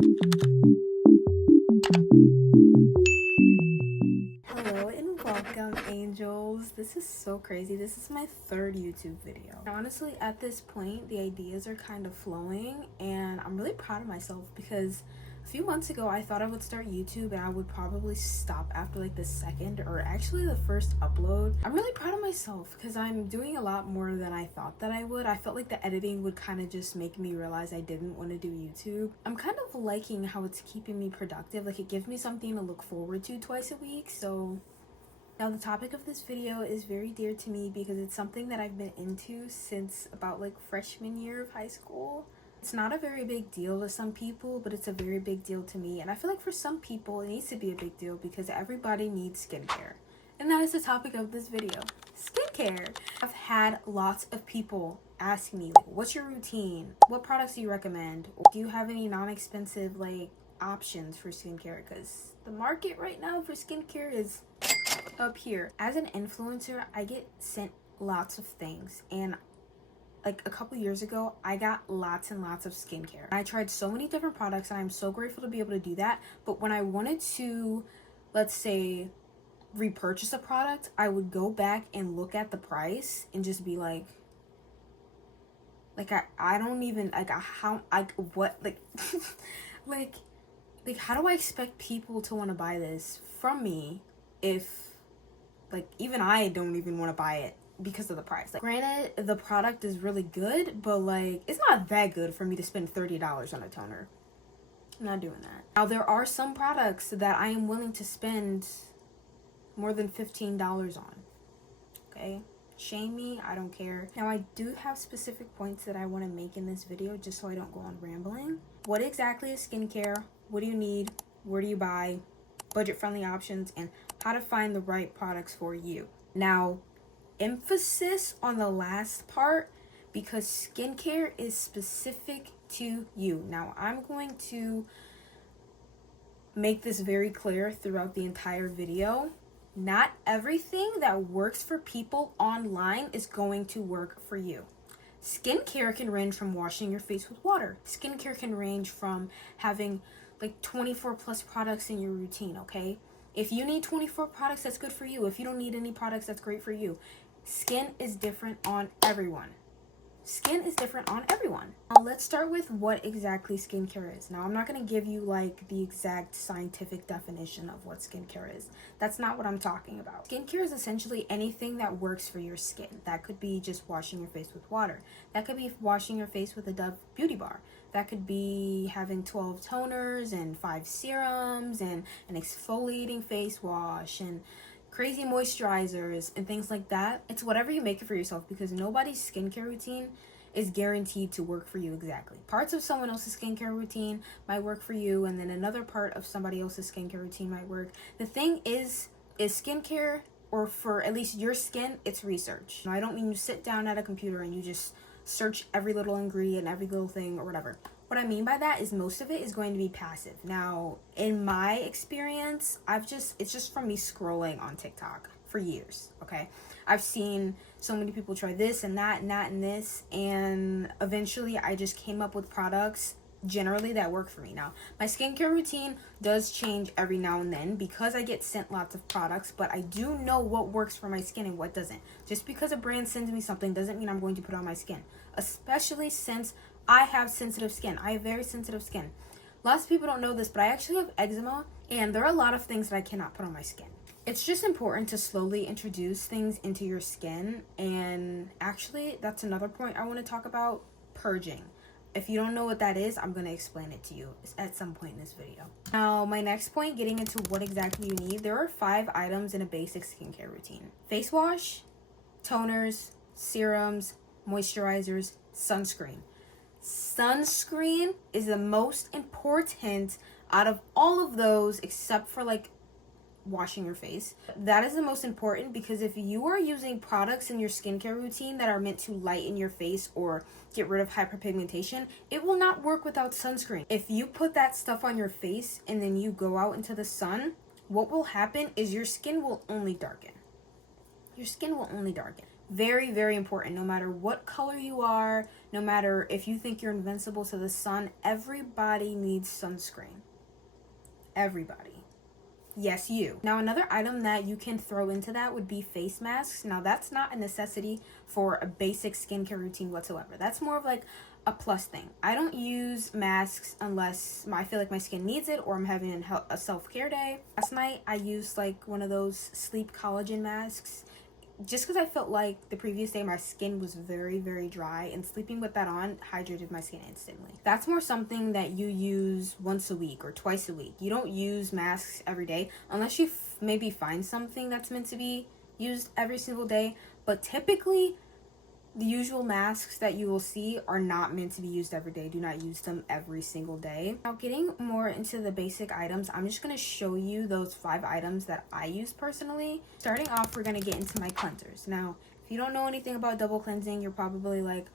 Hello and welcome, angels. This is so crazy. This is my third YouTube video. Honestly, at this point, the ideas are kind of flowing and I'm really proud of myself because a few months ago I thought I would start YouTube and I would probably stop after like the second or actually the first upload. I'm really proud of myself because I'm doing a lot more than I thought that I would. I felt like the editing would kind of just make me realize I didn't want to do YouTube. I'm kind of liking how it's keeping me productive. Like, it gives me something to look forward to twice a week. So now the topic of this video is very dear to me because it's something that I've been into since about like freshman year of high school. It's not a very big deal to some people, but it's a very big deal to me. And I feel like for some people, it needs to be a big deal because everybody needs skincare. And that is the topic of this video, skincare. I've had lots of people ask me, like, what's your routine? What products do you recommend? Or do you have any non-expensive, like, options for skincare? Because the market right now for skincare is up here. As an influencer, I get sent lots of things, and like a couple years ago, I got lots and lots of skincare. I tried so many different products and I'm so grateful to be able to do that. But when I wanted to, let's say, repurchase a product, I would go back and look at the price and just be like I don't even like how I what like like how do I expect people to want to buy this from me if like even I don't even want to buy it because of the price? Like, granted, the product is really good, but like it's not that good for me to spend $30 on a toner. I'm not doing that. Now, there are some products that I am willing to spend more than $15 on. Okay? Shame me, I don't care. Now, I do have specific points that I want to make in this video just so I don't go on rambling. What exactly is skincare? What do you need? Where do you buy? Budget-friendly options, and how to find the right products for you. Now, emphasis on the last part because skincare is specific to you. Now, I'm going to make this very clear throughout the entire video. Not everything that works for people online is going to work for you. Skincare can range from washing your face with water. Skincare can range from having like 24 plus products in your routine, okay? If you need 24 products, that's good for you. If you don't need any products, that's great for you. Skin is different on everyone. Skin is different on everyone. Now, let's start with what exactly skincare is. Now, I'm not going to give you like the exact scientific definition of what skincare is. That's not what I'm talking about. Skincare is essentially anything that works for your skin. That could be just washing your face with water. That could be washing your face with a Dove Beauty Bar. That could be having 12 toners and 5 serums and an exfoliating face wash and crazy moisturizers and things like that. It's whatever you make it for yourself because nobody's skincare routine is guaranteed to work for you exactly. Parts of someone else's skincare routine might work for you, and then another part of somebody else's skincare routine might work. The thing is skincare, or for at least your skin, it's research. Now, I don't mean you sit down at a computer and you just search every little ingredient, every little thing or whatever. What I mean by that is most of it is going to be passive. Now, in my experience, it's just from me scrolling on TikTok for years, okay? I've seen so many people try this and that and that and this, and eventually I just came up with products generally that work for me. Now, my skincare routine does change every now and then because I get sent lots of products, but I do know what works for my skin and what doesn't. Just because a brand sends me something doesn't mean I'm going to put it on my skin, especially since I have sensitive skin. I have very sensitive skin. Lots of people don't know this, but I actually have eczema, and there are a lot of things that I cannot put on my skin. It's just important to slowly introduce things into your skin, and actually, that's another point I want to talk about, purging. If you don't know what that is, I'm going to explain it to you at some point in this video. Now, my next point, getting into what exactly you need, there are 5 items in a basic skincare routine. Face wash, toners, serums, moisturizers, sunscreen. Sunscreen is the most important out of all of those except for like washing your face. That is the most important because if you are using products in your skincare routine that are meant to lighten your face or get rid of hyperpigmentation, it will not work without sunscreen. If you put that stuff on your face and then you go out into the sun, what will happen is your skin will only darken. Your skin will only darken. Very, very important. No matter what color you are, no matter if you think you're invincible to the sun, everybody needs sunscreen. Everybody. Yes, you. Now, another item that you can throw into that would be face masks. Now, that's not a necessity for a basic skincare routine whatsoever. That's more of like a plus thing. I don't use masks unless I feel like my skin needs it or I'm having a self-care day. Last night, I used like one of those sleep collagen masks just because I felt like the previous day my skin was very, very dry, and sleeping with that on hydrated my skin instantly. That's more something that you use once a week or twice a week. You don't use masks every day unless you maybe find something that's meant to be used every single day. But typically, the usual masks that you will see are not meant to be used every day. Do not use them every single day. Now, getting more into the basic items, I'm just going to show you those 5 items that I use personally. Starting off, we're going to get into my cleansers. Now, if you don't know anything about double cleansing, you're probably like,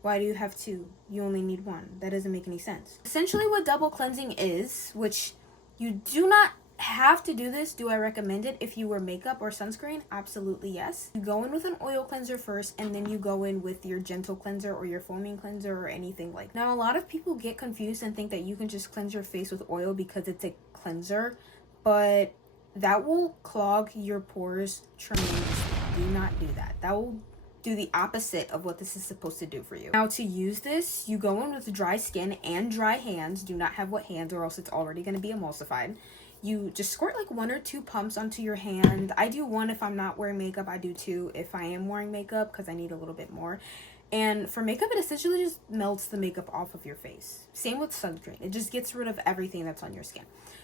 why do you have 2? You only need 1. That doesn't make any sense. Essentially, what double cleansing is, which you do not have to do this. Do I recommend it if you wear makeup or sunscreen? Absolutely yes. You go in with an oil cleanser first, and then you go in with your gentle cleanser or your foaming cleanser or anything like that. Now, a lot of people get confused and think that you can just cleanse your face with oil because it's a cleanser, but that will clog your pores tremendously. Do not do that. That will do the opposite of what this is supposed to do for you. Now, to use this, you go in with dry skin and dry hands. Do not have wet hands or else it's already going to be emulsified. You just squirt like 1 or 2 pumps onto your hand. I do 1 if I'm not wearing makeup. I do 2 if I am wearing makeup because I need a little bit more. And for makeup, it essentially just melts the makeup off of your face. Same with sunscreen. It just gets rid of everything that's on your skin.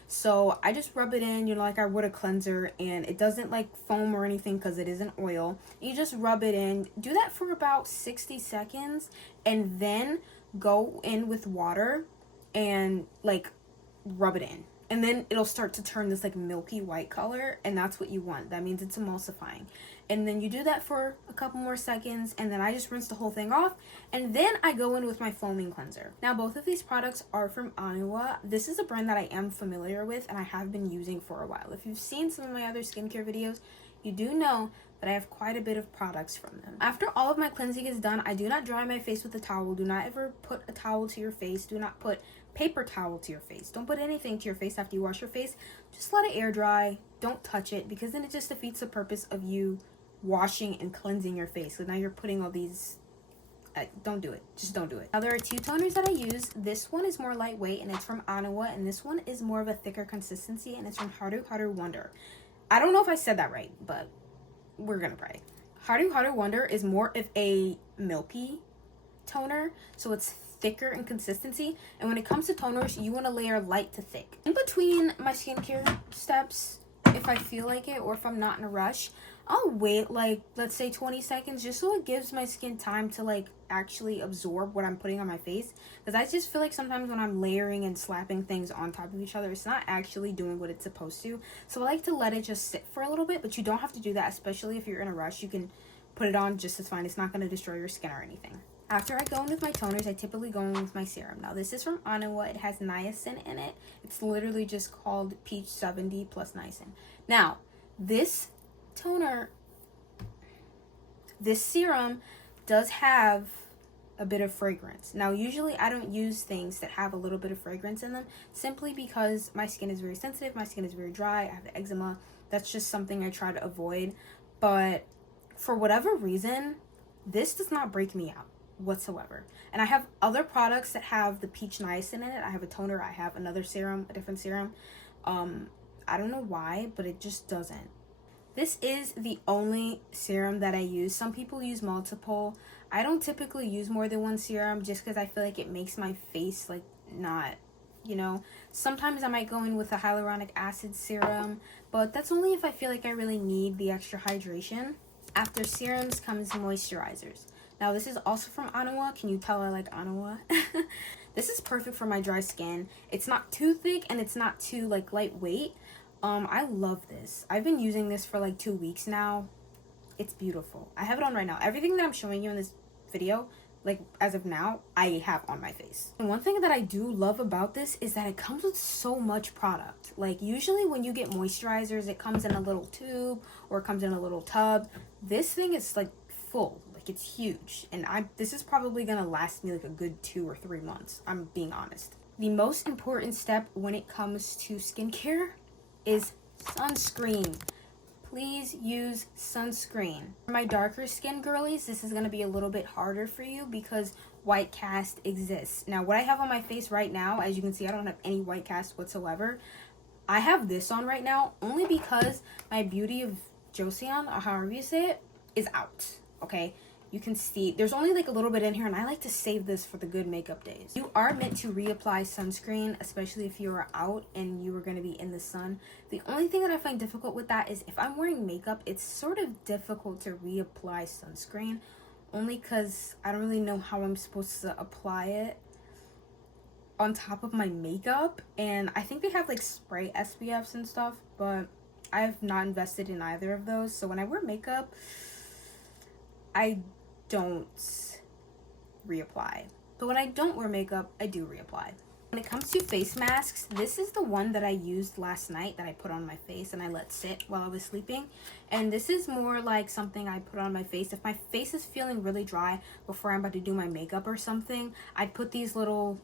So I just rub it in, like I would a cleanser, and it doesn't like foam or anything because it isn't oil. You just rub it in. Do that for about 60 seconds and then go in with water and like rub it in. And then it'll start to turn this like milky white color, and that's what you want. That means it's emulsifying. And then you do that for a couple more seconds, and then I just rinse the whole thing off, and then I go in with my foaming cleanser. Now, both of these products are from Anawa. This is a brand that I am familiar with and I have been using for a while. If you've seen some of my other skincare videos, you do know that I have quite a bit of products from them. After all of my cleansing is done, I do not dry my face with a towel. Do not ever put a towel to your face. Do not put paper towel to your face. Don't put anything to your face after you wash your face. Just let it air dry. Don't touch it, because then it just defeats the purpose of you washing and cleansing your face. So now you're putting all these don't do it. Just don't do it. Now, there are 2 toners that I use. This one is more lightweight and it's from Anawa, and this one is more of a thicker consistency and it's from Haru Wonder. I don't know if I said that right, but we're gonna pray. Haru Wonder is more of a milky toner, so it's thicker in consistency. And when it comes to toners, you want to layer light to thick. In between my skincare steps, if I feel like it or if I'm not in a rush, I'll wait like, let's say 20 seconds just so it gives my skin time to like actually absorb what I'm putting on my face. Because I just feel like sometimes when I'm layering and slapping things on top of each other, it's not actually doing what it's supposed to. So I like to let it just sit for a little bit, but you don't have to do that, especially if you're in a rush. You can put it on just as fine. It's not going to destroy your skin or anything. After I go in with my toners, I typically go in with my serum. Now, this is from Anawa. It has niacin in it. It's literally just called Peach 70 plus niacin. Now, this toner, this serum does have a bit of fragrance. Now, usually I don't use things that have a little bit of fragrance in them simply because my skin is very sensitive. My skin is very dry. I have eczema. That's just something I try to avoid. But for whatever reason, this does not break me out whatsoever. And I have other products that have the peach niacin in it. I have a toner, I have another serum, a different serum. I don't know why, but it just doesn't. This is the only serum that I use. Some people use multiple. I don't typically use more than one serum just because I feel like it makes my face like not, sometimes I might go in with a hyaluronic acid serum, but that's only if I feel like I really need the extra hydration. After serums comes moisturizers. Now, this is also from Anawa. Can you tell I like Anawa? This is perfect for my dry skin. It's not too thick and it's not too like lightweight. I love this. I've been using this for like 2 weeks now. It's beautiful. I have it on right now. Everything that I'm showing you in this video, like as of now, I have on my face. And one thing that I do love about this is that it comes with so much product. Like usually when you get moisturizers, it comes in a little tube or it comes in a little tub. This thing is like full. Like, it's huge. And this is probably gonna last me like a good 2 or 3 months. I'm being honest. The most important step when it comes to skincare is sunscreen. Please use sunscreen. For my darker skin girlies, this is going to be a little bit harder for you because white cast exists. Now, what I have on my face right now, as you can see, I don't have any white cast whatsoever. I have this on right now only because my Beauty of Joseon, or however you say it, is out. Okay? You can see there's only like a little bit in here, and I like to save this for the good makeup days. You are meant to reapply sunscreen, especially if you are out and you are going to be in the sun. The only thing that I find difficult with that is if I'm wearing makeup, it's sort of difficult to reapply sunscreen, only because I don't really know how I'm supposed to apply it on top of my makeup. And I think they have like spray SPFs and stuff, but I have not invested in either of those. So when I wear makeup, I don't reapply. But when I don't wear makeup, I do reapply. When it comes to face masks, this is the one that I used last night that I put on my face and I let sit while I was sleeping. And this is more like something I put on my face. If my face is feeling really dry before I'm about to do my makeup or something, I'd put these little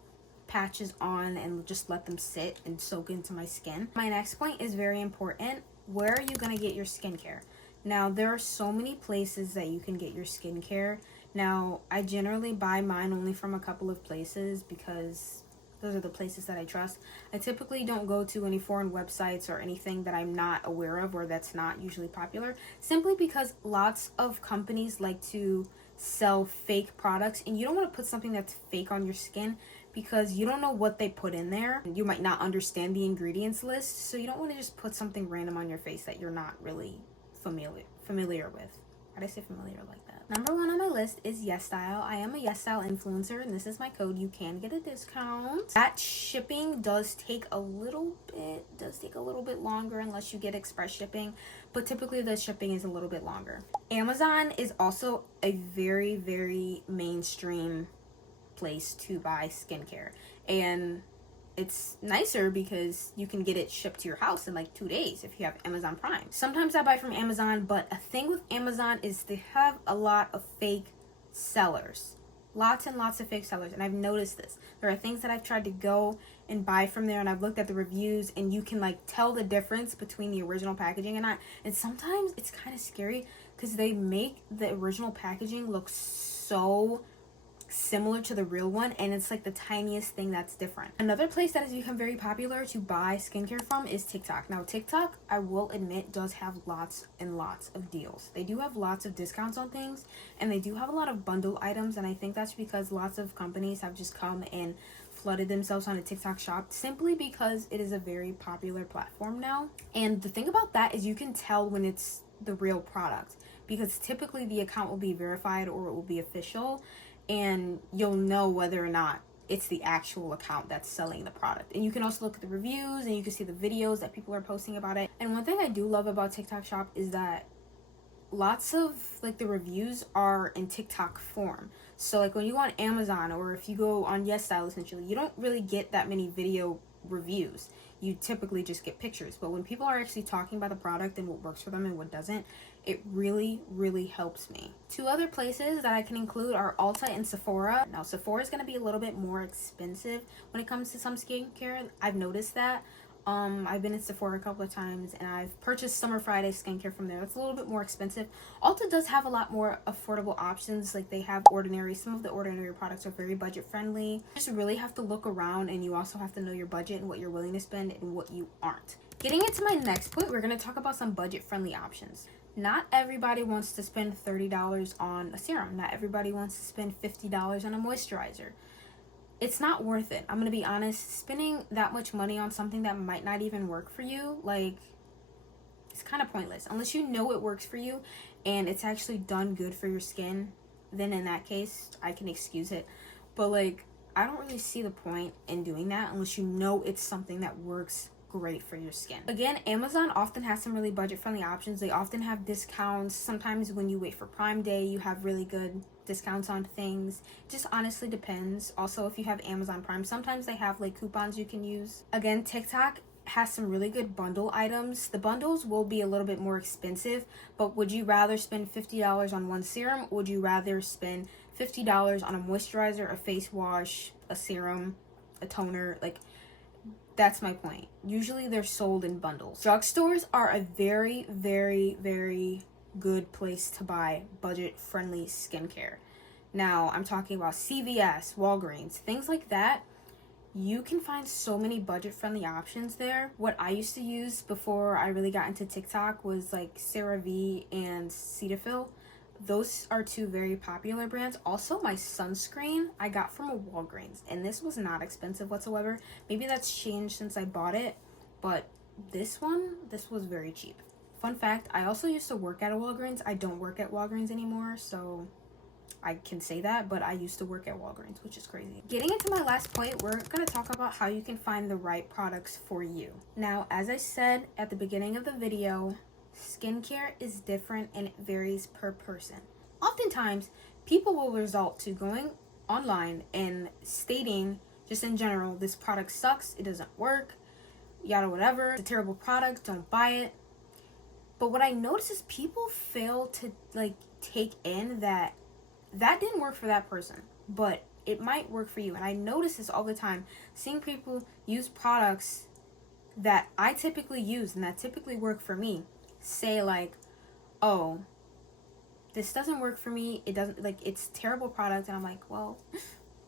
patches on and just let them sit and soak into my skin. My next point is very important. Where are you going to get your skincare? Now, there are so many places that you can get your skincare. Now, I generally buy mine only from a couple of places because those are the places that I trust. I typically don't go to any foreign websites or anything that I'm not aware of or that's not usually popular, simply because lots of companies like to sell fake products, and you don't want to put something that's fake on your skin because you don't know what they put in there. You might not understand the ingredients list, so you don't want to just put something random on your face that you're not really familiar with. Why'd I say familiar like that? Number 1 on my list is YesStyle. I am a YesStyle influencer, and this is my code. You can get a discount. That shipping does take a little bit longer unless you get express shipping, but typically the shipping is a little bit longer. Amazon is also a very, very mainstream place to buy skincare, and it's nicer because you can get it shipped to your house in like 2 days if you have Amazon Prime. Sometimes I buy from Amazon, but a thing with Amazon is they have a lot of fake sellers. Lots and lots of fake sellers, and I've noticed this. There are things that I've tried to go and buy from there, and I've looked at the reviews, and you can like tell the difference between the original packaging and not. And sometimes it's kind of scary because they make the original packaging look so similar to the real one, and it's like the tiniest thing that's different. Another place that has become very popular to buy skincare from is TikTok. Now, TikTok, I will admit, does have lots and lots of deals. They do have lots of discounts on things, and they do have a lot of bundle items, and I think that's because lots of companies have just come and flooded themselves on a TikTok shop simply because it is a very popular platform now. And the thing about that is you can tell when it's the real product because typically the account will be verified or it will be official, and you'll know whether or not it's the actual account that's selling the product. And you can also look at the reviews and you can see the videos that people are posting about it. And one thing I do love about TikTok Shop is that lots of like the reviews are in TikTok form. So like when you go on Amazon or if you go on YesStyle, essentially, you don't really get that many video reviews. You typically just get pictures. But when people are actually talking about the product and what works for them and what doesn't, it really, really helps me. 2 other places that I can include are Ulta and Sephora. Now, Sephora is going to be a little bit more expensive when it comes to some skincare. I've noticed that. I've been in Sephora a couple of times and I've purchased Summer Friday skincare from there. It's a little bit more expensive. Ulta does have a lot more affordable options. Like they have Ordinary. Some of the Ordinary products are very budget friendly. You just really have to look around, and you also have to know your budget and what you're willing to spend and what you aren't. Getting into my next point, we're going to talk about some budget friendly options. Not everybody wants to spend $30 on a serum. Not everybody wants to spend $50 on a moisturizer. It's not worth it. I'm going to be honest. Spending that much money on something that might not even work for you, like, it's kind of pointless. Unless you know it works for you and it's actually done good for your skin, then in that case, I can excuse it. But, like, I don't really see the point in doing that unless you know it's something that works great for your skin. Again, Amazon often has some really budget-friendly options. They often have discounts. Sometimes when you wait for Prime Day, you have really good discounts on things. It just honestly depends. Also, if you have Amazon Prime, sometimes they have like coupons you can use. Again, TikTok has some really good bundle items. The bundles will be a little bit more expensive, but would you rather spend $50 on one serum, or would you rather spend $50 on a moisturizer, a face wash, a serum, a toner? Like, that's my point. Usually they're sold in bundles. Drugstores are a very, very, very good place to buy budget-friendly skincare. Now, I'm talking about CVS, Walgreens, things like that. You can find so many budget-friendly options there. What I used to use before I really got into TikTok was like CeraVe and Cetaphil. Those are two very popular brands. Also, my sunscreen I got from a Walgreens, and this was not expensive whatsoever. Maybe that's changed since I bought it, but this was very cheap. Fun fact, I also used to work at a Walgreens. I don't work at Walgreens anymore, so I can say that, but I used to work at Walgreens, which is crazy. Getting into my last point, we're going to talk about how you can find the right products for you. Now, as I said at the beginning of the video, skincare is different and it varies per person. Oftentimes, people will resort to going online and stating, just in general, this product sucks, it doesn't work, yada whatever, it's a terrible product, don't buy it. But what I notice is people fail to take in that didn't work for that person, but it might work for you. And I notice this all the time, seeing people use products that I typically use and that typically work for me, say like, oh, this doesn't work for me, it doesn't, like, it's a terrible product. And I'm like, well,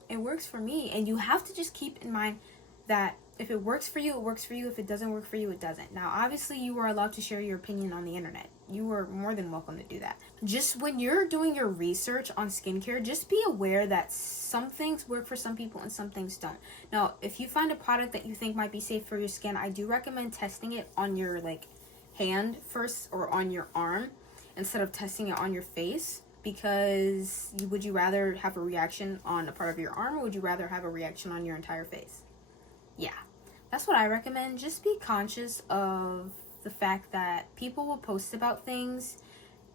it works for me. And you have to just keep in mind that if it works for you, it works for you. If it doesn't work for you, it doesn't. Now, obviously, you are allowed to share your opinion on the internet. You are more than welcome to do that. Just when you're doing your research on skincare, just be aware that some things work for some people and some things don't. Now, if you find a product that you think might be safe for your skin, I do recommend testing it on your hand first or on your arm instead of testing it on your face. Because would you rather have a reaction on a part of your arm, or would you rather have a reaction on your entire face? Yeah, that's what I recommend. Just be conscious of the fact that people will post about things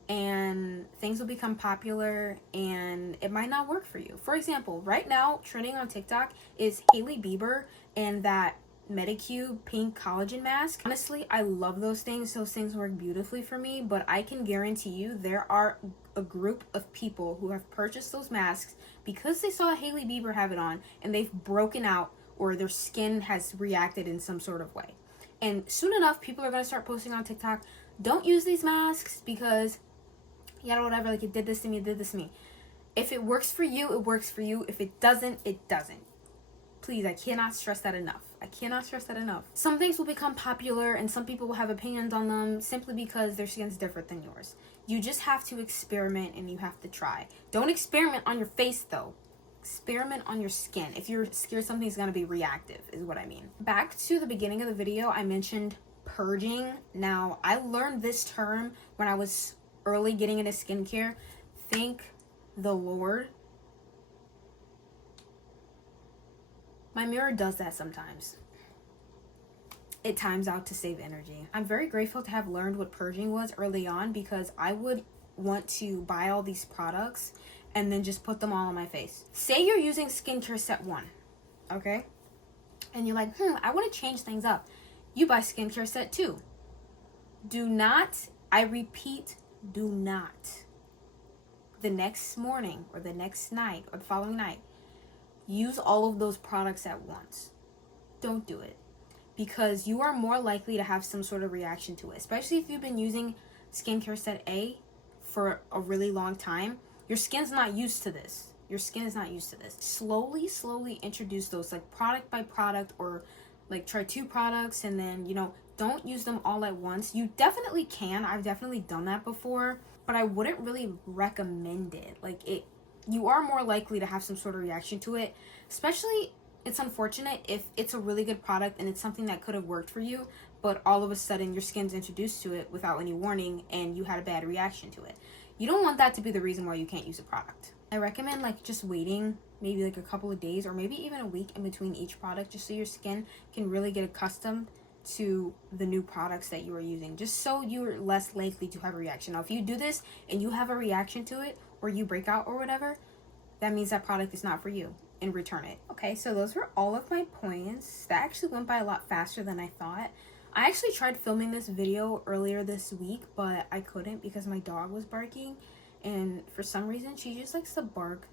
and things will become popular and it might not work for you. For example, right now, trending on TikTok is Hailey Bieber and that Medicube pink collagen mask. Honestly, I love those things. Those things work beautifully for me, but I can guarantee you there are a group of people who have purchased those masks because they saw Hailey Bieber have it on and they've broken out, or their skin has reacted in some sort of way. And soon enough, people are going to start posting on TikTok, don't use these masks because, yada whatever, like, it did this to me, it did this to me. If it works for you, it works for you. If it doesn't, it doesn't. Please, I cannot stress that enough. I cannot stress that enough. Some things will become popular and some people will have opinions on them simply because their skin's different than yours. You just have to experiment and you have to try. Don't experiment on your face though. Experiment on your skin. If you're scared something's going to be reactive, is what I mean. Back to the beginning of the video, I mentioned purging. Now, I learned this term when I was early getting into skincare. Thank the Lord. My mirror does that sometimes. It times out to save energy. I'm very grateful to have learned what purging was early on, because I would want to buy all these products and then just put them all on my face. Say you're using skincare set 1, okay? And you're like, I want to change things up. You buy skincare set 2. Do not, I repeat, do not, the next morning or the next night or the following night, use all of those products at once. Don't do it. Because you are more likely to have some sort of reaction to it. Especially if you've been using skincare set A for a really long time. Your skin's not used to this. Your skin is not used to this. Slowly introduce those, like, product by product, or like try 2 products and then, don't use them all at once. You definitely can. I've definitely done that before, but I wouldn't really recommend it. You are more likely to have some sort of reaction to it. Especially, it's unfortunate if it's a really good product and it's something that could have worked for you, but all of a sudden your skin's introduced to it without any warning and you had a bad reaction to it. You don't want that to be the reason why you can't use a product. I recommend just waiting maybe a couple of days or maybe even a week in between each product, just so your skin can really get accustomed to the new products that you are using, just so you're less likely to have a reaction. Now, if you do this and you have a reaction to it, or you break out or whatever, that means that product is not for you. and return it. Okay, so those were all of my points. That actually went by a lot faster than I thought. I actually tried filming this video earlier this week, but I couldn't because my dog was barking, and for some reason she just likes to bark.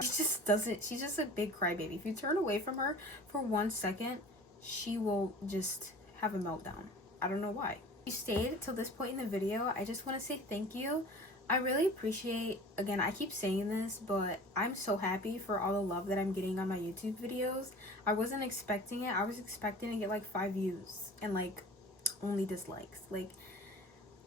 She just doesn't, she's just a big crybaby. If you turn away from her for 1 second, she will just have a meltdown. I don't know why. If you stayed till this point in the video, I just want to say thank you. I really appreciate, again, I keep saying this, but I'm so happy for all the love that I'm getting on my YouTube videos. I wasn't expecting it. I was expecting to get like 5 views and like only dislikes. Like,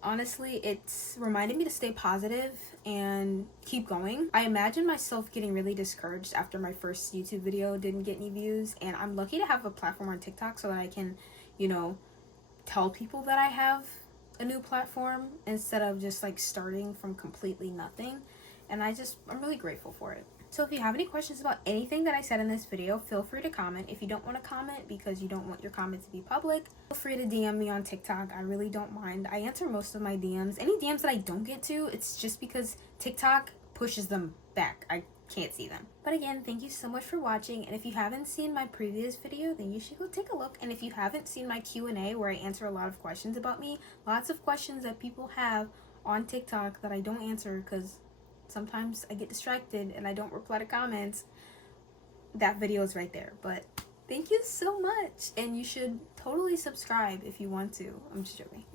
honestly, it's reminded me to stay positive and keep going. I imagine myself getting really discouraged after my first YouTube video didn't get any views, and I'm lucky to have a platform on TikTok so that I can, you know, tell people that I have a new platform instead of just like starting from completely nothing. And I'm really grateful for it. So if you have any questions about anything that I said in this video, feel free to comment. If you don't want to comment because you don't want your comment to be public, feel free to DM me on TikTok. I really don't mind. I answer most of my DMs. Any DMs that I don't get to, it's just because TikTok pushes them back. I can't see them. But again, thank you so much for watching, and if you haven't seen my previous video, then you should go take a look. And if you haven't seen my Q&A where I answer a lot of questions about me, lots of questions that people have on TikTok that I don't answer because sometimes I get distracted and I don't reply to comments, that video is right there. But thank you so much, and you should totally subscribe if you want to. I'm just joking.